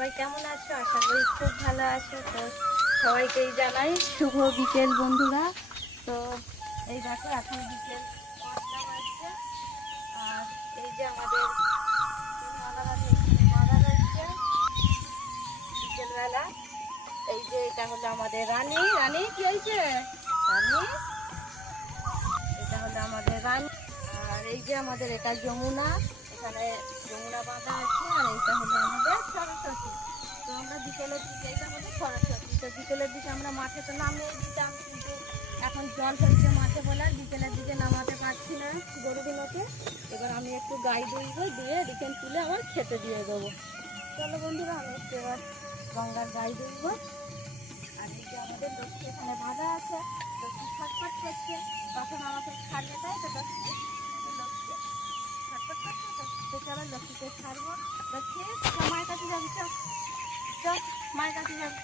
সবাই কেমন আছো? আশা করি খুব ভালো আছো। তো সবাইকেই জানাই শুভ বিকেল বন্ধুরা। তো এই দেখো এখন বিকেল 5টা বাজছে। আর এই যে আমাদের মাদারানি এখানে বাঁধা রয়েছে বিকেলবেলা। এই যে এটা হলো আমাদের রানী। রানী কি হয়েছে? রানী, এটা হলো আমাদের রানী। আর এই যে আমাদের এটা যমুনা, এখানে যমুনা বাঁধা আছে। আর এইটা হলো আমাদের সরস্বতী। তো আমরা বিকেলের দিকে, এটা হলো সরস্বতী, তো বিকেলের দিকে আমরা মাঠে তো নামিয়ে দিতাম, কিন্তু এখন জল হচ্ছে মাঠে বলে আর বিকেলের দিকে নামাতে পারছি না গরুগুলোকে। এবার আমি একটু গাই দুইবো, দিয়ে রিটেন তুলে আবার খেতে দিয়ে দেবো। চলো বন্ধুরা, আমি একটু এবার গঙ্গার গাই দুইবো। আর এই যে আমাদের লক্ষ্মী এখানে বাঁধা আছে, লক্ষ্মী ছটফট করছে। তখন আমাকে ছাড়বে, তাই তো লক্ষ্মী? লক্ষ্মী ছটফট করছে তো। তো চলো লক্ষ্মীকে ছাড়বো। লক্ষ্মী চল, মায়ের কাছে যাবি, চল চল, মায়ের কাছে যাবি।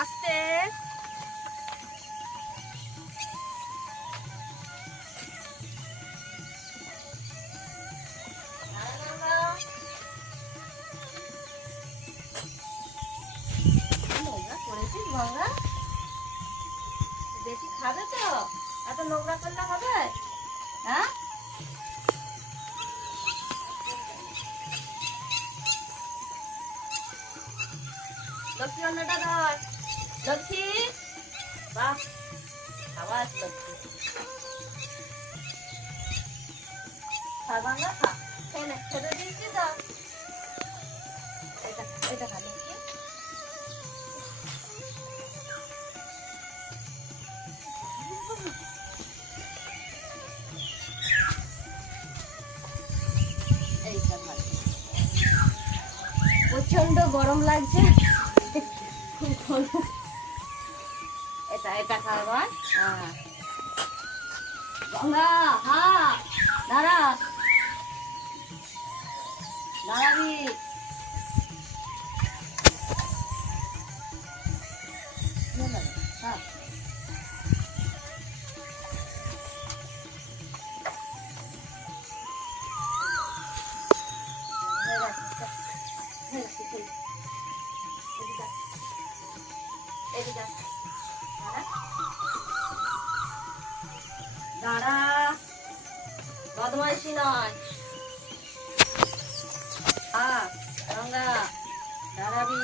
আসতে নোংরা করেছিস গঙ্গা? বেশি খাবে তো? এত নোংরা করলে হবে? হ্যাঁ, লক্ষ্মী অন্যটা ধর। লক্ষ্মী, বাহ, খাওয়াস লক্ষ্মী। খা গঙ্গা, খা, খেয়ে নে, খেতে দিয়েছি তো। এটা এটা খা লক্ষ্মী। এইটা ভালো। প্রচন্ড গরম লাগছে, খুব গরম। এটা এটা খাওয়া। হ্যাঁ গঙ্গা, হ্যাঁ দাঁড়া, দাঁড়াবি। হ্যাঁ দাঁড়া, বদমাইশি নয়। হ্যাঁ গঙ্গা, দাঁড়াবি।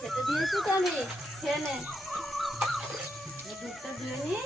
খেতে দিয়েছি তো আমি, খেয়ে নে। দুধটা দিয়ে নি।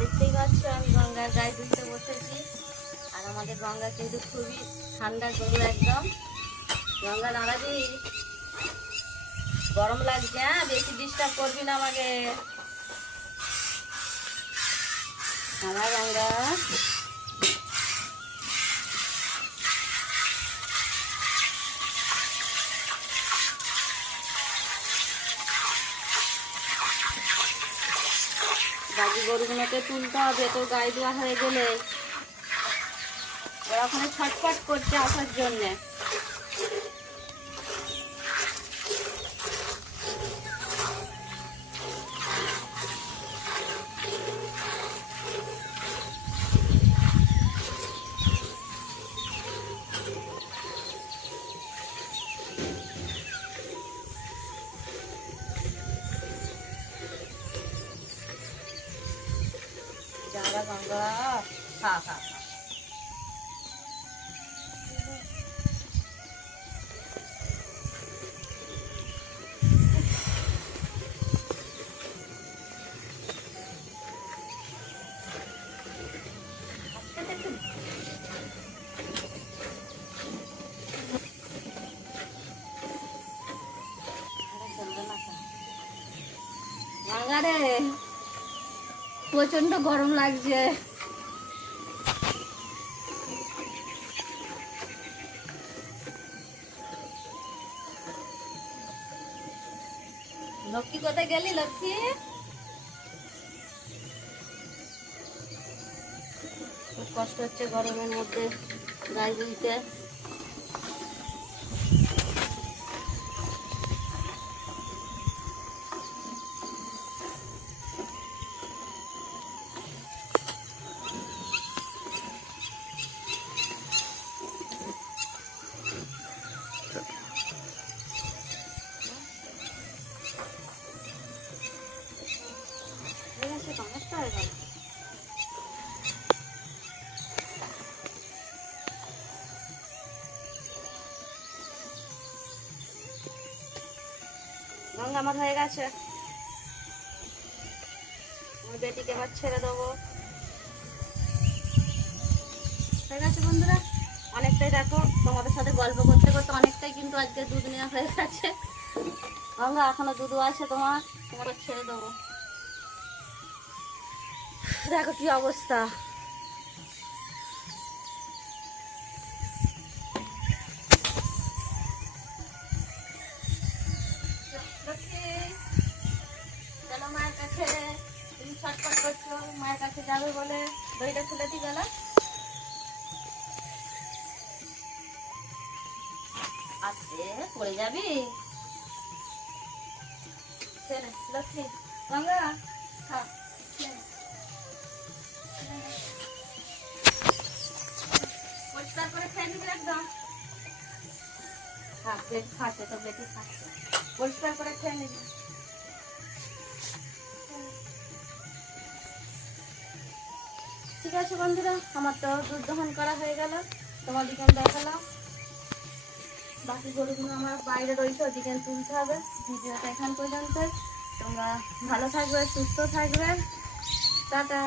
দেখতেই পাচ্ছ আমি গঙ্গার গায়ে দুধতে বসেছি। আর আমাদের গঙ্গা কিন্তু খুবই ঠান্ডা গরু একদম। গঙ্গা দাঁড়াবি, গরম লাগছে। হ্যাঁ, বেশি ডিস্টার্ব করবি না আমাকে। আমার গঙ্গা, বাকি গরুগুলোকে তুলতে হবে তো, গায়ে দেওয়া হয়ে গেলে। ওরা ওখানে ছটফট করছে আসার জন্যে। যারা গঙ্গা, খা খা খা। গঙ্গা রে, প্রচন্ড গরম লাগছে। লক্ষ্মী কোথায় গেলি লক্ষ্মী? খুব কষ্ট হচ্ছে গরমের মধ্যে গাই দুইতে। গঙ্গা আমার হয়ে গেছে, আমার বেটিকে আবার ছেড়ে দেবো। হয়ে গেছে বন্ধুরা, অনেকটাই দেখো তোমাদের সাথে গল্প করতে করতে অনেকটাই কিন্তু আজকে দুধ নেওয়া হয়ে গেছে। গঙ্গা এখনো দুধ আছে তোমার, তোমাকে ছেড়ে দেবো। দেখো কি অবস্থা। চলো মায়ের কাছে, তুমি ছটফট করছো মায়ের কাছে যাবে বলে দইটা খুলে দিয়ে গেল। আস্তে পড়ে যাবি লক্ষ্মী। গঙ্গা খা, পরিষ্কার করে খেয়ে নিবি একদম। খা, বেটি খাচ্ছে তো, বেটি খাচ্ছে, পরিষ্কার করে খেয়ে নিবি। ঠিক আছে বন্ধুরা, আমার তো দুধ দহন করা হয়ে গেল, তোমাদেরকে আমি দেখালাম। বাকি গরুগুলো আমার বাইরে রয়েছে, ওদিকে তুলতে হবে। ভিডিওটা এখান পর্যন্ত। তোমরা ভালো থাকবে, সুস্থ থাকবে, টাটা।